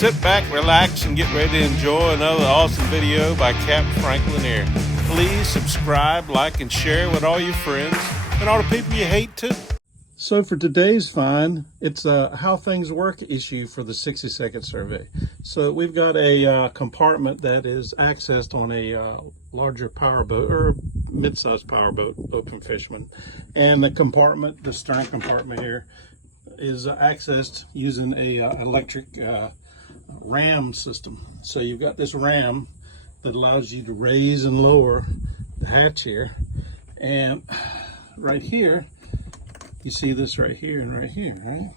sit back, relax, and get ready to enjoy another awesome video by Capt Frank Lanier. Please subscribe, like, and share with all your friends and all the people you hate too. So for today's find, it's a how things work issue for the 60-second survey. So we've got a compartment that is accessed on a larger power boat or mid-sized power boat, open fisherman. And the compartment, the stern compartment here, is accessed using a electric ram system. So you've got this ram that allows you to raise and lower the hatch here. And right here, you see this right here and right here, right?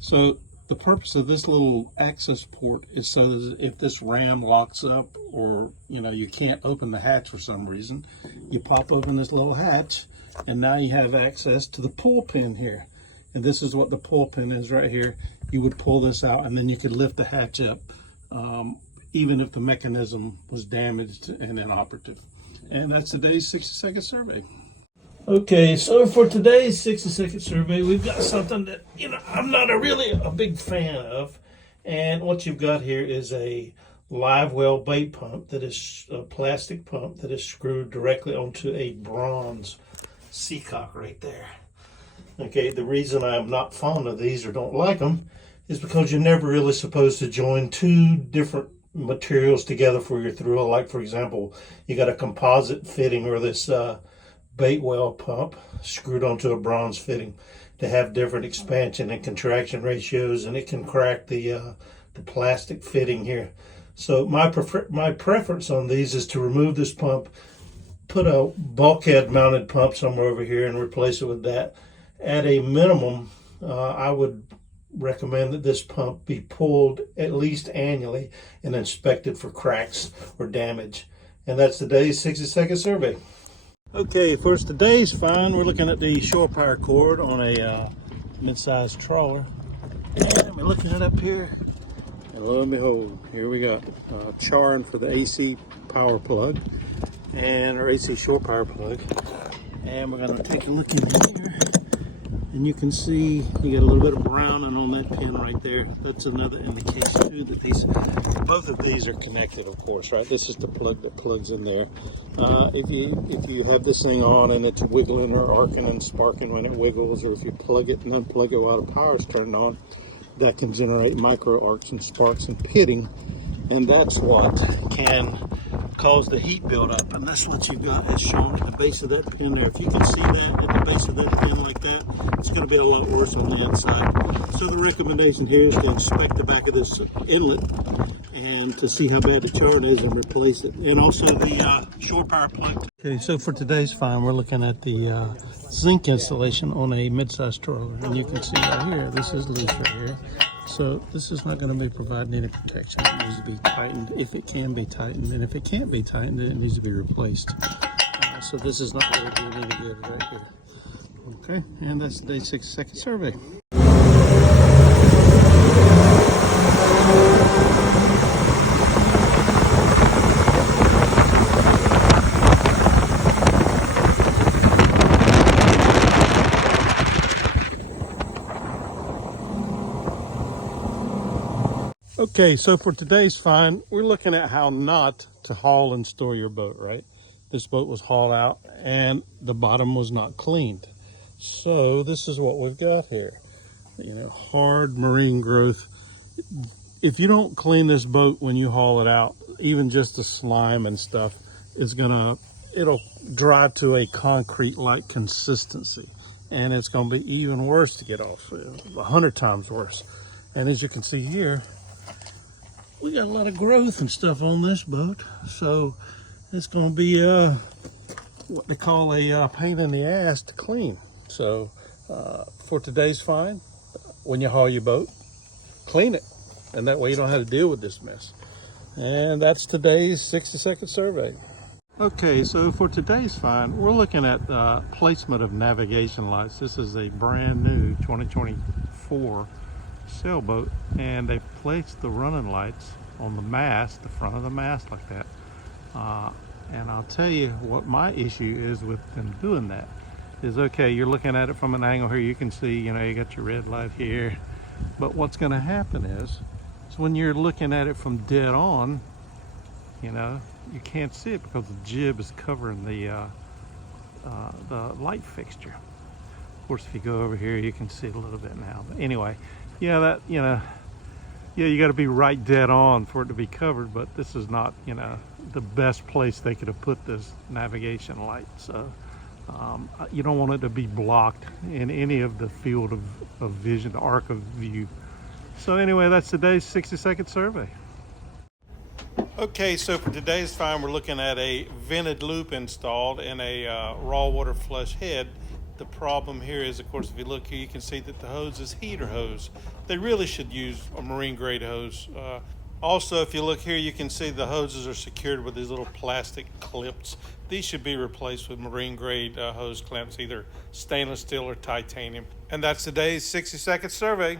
So the purpose of this little access port is so that if this ram locks up or you can't open the hatch for some reason, you pop open this little hatch and now you have access to the pull pin here. And this is what the pull pin is right here. You would pull this out and then you could lift the hatch up even if the mechanism was damaged and inoperative. And that's today's 60-second survey. Okay, so for today's 60-second survey, we've got something that, I'm not really a big fan of. And what you've got here is a live well bait pump that is a plastic pump that is screwed directly onto a bronze seacock right there. Okay, the reason I'm not fond of these or don't like them is because you're never really supposed to join two different materials together for your thru. Like, for example, you got a composite fitting or this bait well pump screwed onto a bronze fitting to have different expansion and contraction ratios, and it can crack the plastic fitting here. So my preference on these is to remove this pump, put a bulkhead mounted pump somewhere over here and replace it with that. At a minimum, I would recommend that this pump be pulled at least annually and inspected for cracks or damage. And that's today's 60-second survey. Okay, for today's find, we're looking at the shore power cord on a mid-sized trawler. And we're looking at it up here, and lo and behold, here we got charring for the AC power plug and our AC shore power plug. And we're gonna take a look in here, and you can see you got a little bit of browning on that pin right there. That's another indication too that both of these are connected, of course, right? This is the plug that plugs in there. If you have this thing on and it's wiggling or arcing and sparking when it wiggles, or if you plug it and unplug it while the power is turned on, that can generate micro arcs and sparks and pitting, and that's what can cause the heat buildup. And that's what you've got is shown at the base of that pin there. If you can see that at the base of that pin like that, it's going to be a lot worse on the inside. So the recommendation here is to inspect the back of this inlet and to see how bad the charring is and replace it. And also the shore power plug. Okay, so for today's find, we're looking at the zinc installation on a mid-sized trawler. And you can see right here, this is loose right here. So this is not going to be providing any protection. It needs to be tightened if it can be tightened. And if it can't be tightened, then it needs to be replaced. So this is not really doing any good right here. Okay, and that's today's 60-second survey. Okay, so for today's find, we're looking at how not to haul and store your boat, right? This boat was hauled out and the bottom was not cleaned. So this is what we've got here. Hard marine growth. If you don't clean this boat when you haul it out, even just the slime and stuff it'll dry to a concrete-like consistency. And it's gonna be even worse to get off, 100 times worse. And as you can see here, we got a lot of growth and stuff on this boat, so it's going to be what they call a pain in the ass to clean. So for today's find, when you haul your boat, clean it, and that way you don't have to deal with this mess. And that's today's 60-second survey. Okay, so for today's find, we're looking at placement of navigation lights. This is a brand new 2024 sailboat, and they placed the running lights on the mast, the front of the mast like that. And I'll tell you what my issue is with them doing that is, okay, you're looking at it from an angle here, you can see, you got your red light here, but what's going to happen is So when you're looking at it from dead on, you know, you can't see it because the jib is covering the light fixture. Of course, if you go over here, you can see it a little bit now. But anyway, yeah, that, you know, yeah, you got to be right dead on for it to be covered, but this is not, you know, the best place they could have put this navigation light. So you don't want it to be blocked in any of the field of vision, the arc of view. So anyway, that's today's 60-second survey. Okay, so for today's find, we're looking at a vented loop installed in a raw water flush head. The problem here is, of course, if you look here, you can see that the hose is heater hose. They really should use a marine grade hose. Also, if you look here, you can see the hoses are secured with these little plastic clips. These should be replaced with marine grade hose clamps, either stainless steel or titanium. And that's today's 60-second survey.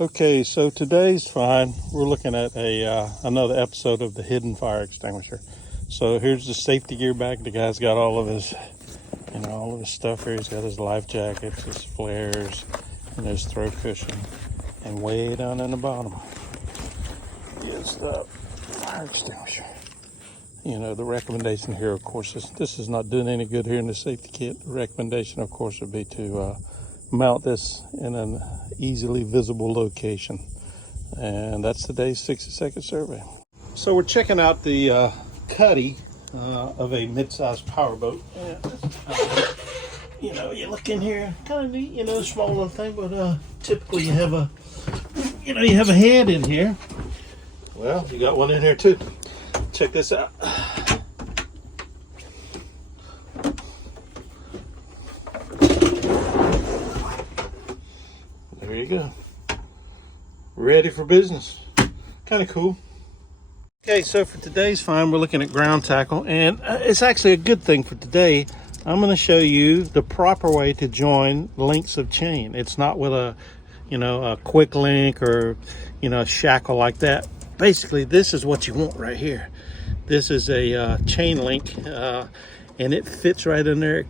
Okay, so today's find, we're looking at another episode of the hidden fire extinguisher. So here's the safety gear bag. The guy's got all of his, you know, all of his stuff here. He's got his life jackets, his flares, and his throw cushion. And way down in the bottom is the fire extinguisher. You know, the recommendation here, of course, is this is not doing any good here in the safety kit. The recommendation, of course, would be to mount this in an easily visible location. And that's today's 60-second survey. So we're checking out the cuddy of a mid-sized powerboat. You know, you look in here, kind of neat, you know, small little thing, but typically you have a, you know, you have a head in here. Well, you got one in here too. Check this out. There you go. Ready for business. Kind of cool. Okay, so for today's find, we're looking at ground tackle, and it's actually a good thing for today. I'm going to show you the proper way to join links of chain. It's not with a, you know, a quick link or, you know, a shackle like that. Basically, this is what you want right here. This is a chain link, and it fits right in there.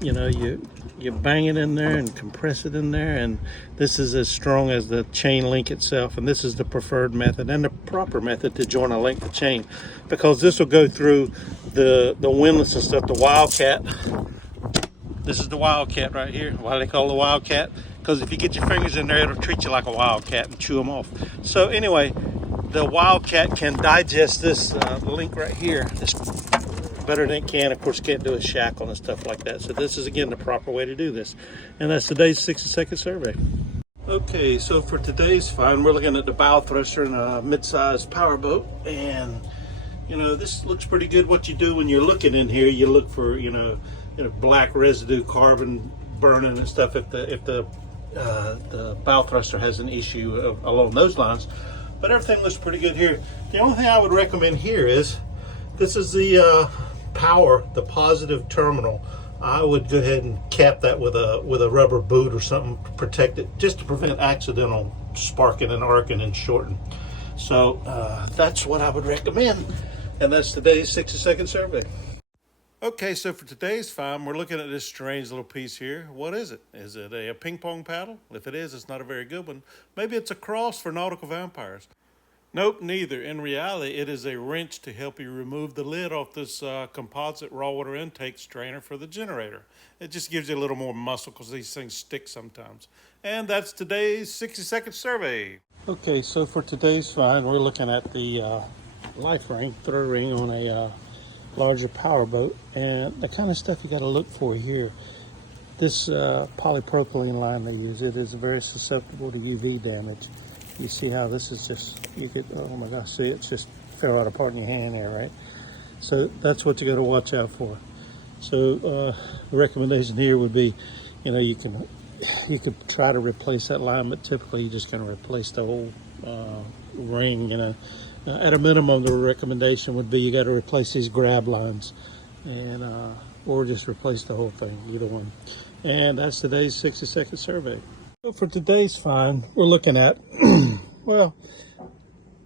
You know, you bang it in there and compress it in there, and this is as strong as the chain link itself, and this is the preferred method and the proper method to join a link to chain, because this will go through the windlass and stuff. The Wildcat, this is the Wildcat right here. Why they call it the Wildcat? Because if you get your fingers in there, it'll treat you like a wildcat and chew them off. So anyway, the Wildcat can digest this link right here. This better than it can. Of course, can't do a shackle and stuff like that. So this is, again, the proper way to do this. And that's today's 60-second survey. Okay, so for today's find, we're looking at the bow thruster in a mid-sized powerboat. And, you know, this looks pretty good. What you do when you're looking in here, you look for, you know, black residue, carbon burning and stuff if the bow thruster has an issue along those lines. But everything looks pretty good here. The only thing I would recommend here is, this is the power, the positive terminal. I would go ahead and cap that with a rubber boot or something to protect it, just to prevent accidental sparking and arcing and shorting. So that's what I would recommend. And that's today's 60-second survey. Okay, so for today's find, we're looking at this strange little piece here. What is it? Is it a ping pong paddle? If it is, it's not a very good one. Maybe it's a cross for nautical vampires. Nope, neither. In reality, it is a wrench to help you remove the lid off this composite raw water intake strainer for the generator. It just gives you a little more muscle because these things stick sometimes. And that's today's 60-second survey. Okay, so for today's find, we're looking at the life ring, throw ring on a larger powerboat, and the kind of stuff you got to look for here. This polypropylene line they use, it is very susceptible to UV damage. You see how this is just, you could, oh my gosh, see it's just fell out apart in your hand there, right? So that's what you got to watch out for. So the recommendation here would be, you know, you could try to replace that line, but typically you're just going to replace the whole ring, you know. At a minimum, the recommendation would be you got to replace these grab lines, and or just replace the whole thing, either one. And that's today's 60-second survey. So for today's find, we're looking at, well,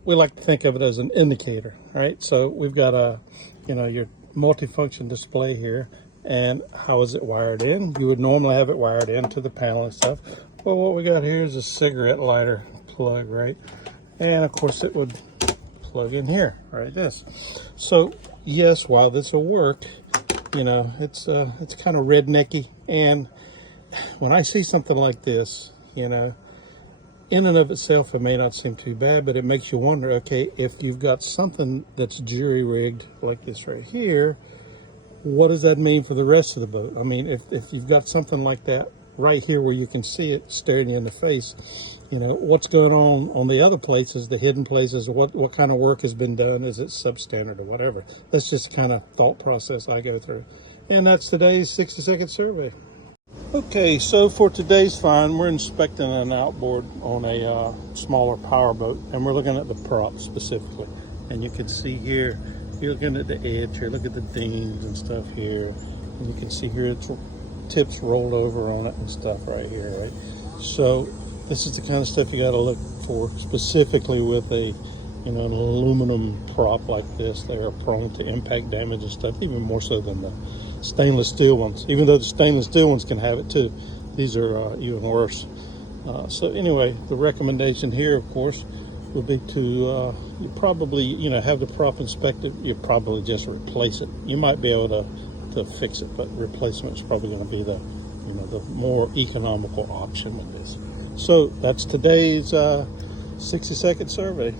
we like to think of it as an indicator, right? So we've got your multifunction display here, and how is it wired in? You would normally have it wired into the panel and stuff. Well, what we got here is a cigarette lighter plug, right? And of course it would plug in here, right? This. So yes, while this will work, you know, it's kind of rednecky. And when I see something like this, you know, in and of itself, it may not seem too bad, but it makes you wonder, okay, if you've got something that's jury-rigged like this right here, what does that mean for the rest of the boat? I mean, if you've got something like that right here where you can see it staring you in the face, you know, what's going on the other places, the hidden places, what kind of work has been done? Is it substandard or whatever? That's just kind of thought process I go through. And that's today's 60-second survey. Okay, so for today's find, we're inspecting an outboard on a smaller power boat, and we're looking at the prop specifically. And you can see here, you're looking at the edge here, look at the dings and stuff here. And you can see here, it's tips rolled over on it and stuff right here, right? So this is the kind of stuff you got to look for specifically with a, you know, an aluminum prop like this. They are prone to impact damage and stuff, even more so than the stainless steel ones. Even though the stainless steel ones can have it too, these are even worse. So anyway, the recommendation here, of course, would be to you probably, you know, have the prop inspected. You probably just replace it. You might be able to fix it, but replacement is probably going to be the, you know, the more economical option with this. So that's today's 60-second survey.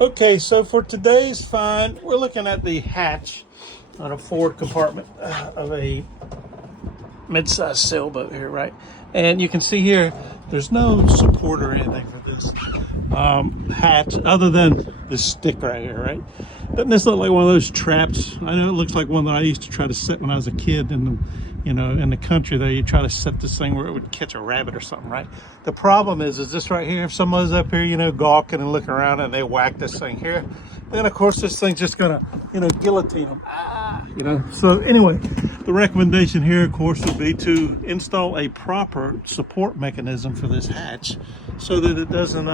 Okay, so for today's find, we're looking at the hatch on a forward compartment of a mid-sized sailboat here, right? And you can see here, there's no support or anything for this hatch other than this stick right here, right? Doesn't this look like one of those traps? I know it looks like one that I used to try to set when I was a kid in the, you know, in the country there. You try to set this thing where it would catch a rabbit or something, right? The problem is this right here, if somebody's up here, you know, gawking and looking around and they whack this thing here, then of course this thing's just gonna, you know, guillotine them. You know, so anyway, the recommendation here, of course, would be to install a proper support mechanism for this hatch so that it doesn't,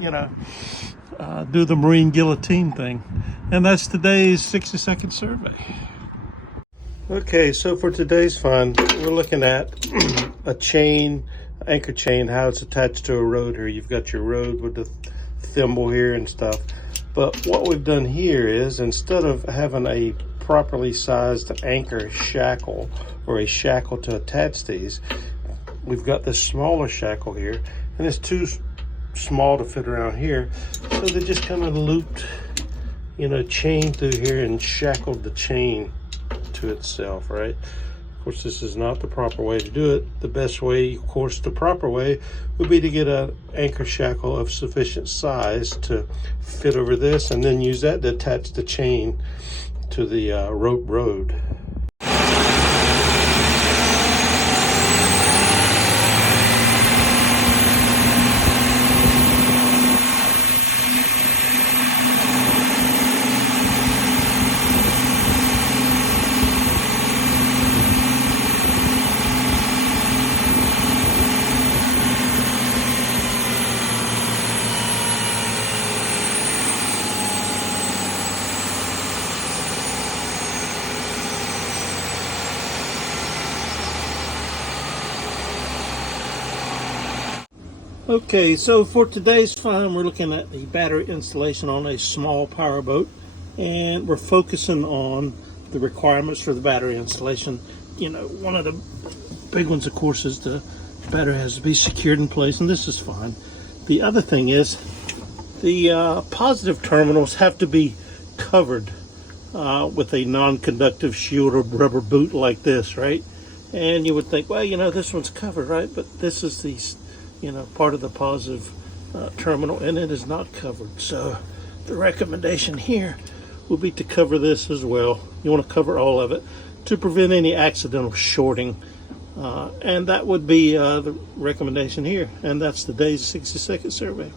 you know, do the marine guillotine thing. And that's today's 60-second survey. Okay, so for today's find, we're looking at a chain, anchor chain, how it's attached to a rode here. You've got your rode with the thimble here and stuff. But what we've done here is, instead of having a properly sized anchor shackle or a shackle to attach these, we've got this smaller shackle here, and it's too small to fit around here, so they just kind of looped, you know, chain through here and shackled the chain to itself, right? Of course, this is not the proper way to do it. The best way, of course, the proper way would be to get an anchor shackle of sufficient size to fit over this, and then use that to attach the chain to the rope rode. Okay, so for today's find, we're looking at the battery installation on a small power boat, and we're focusing on the requirements for the battery installation. You know, one of the big ones, of course, is the battery has to be secured in place, and this is fine. The other thing is the positive terminals have to be covered with a non-conductive shield or rubber boot like this, right? And you would think, well, you know, this one's covered, right? But this is the, you know, part of the positive terminal, and it is not covered. So the recommendation here will be to cover this as well. You want to cover all of it to prevent any accidental shorting, and that would be the recommendation here. And that's today's 60-second survey.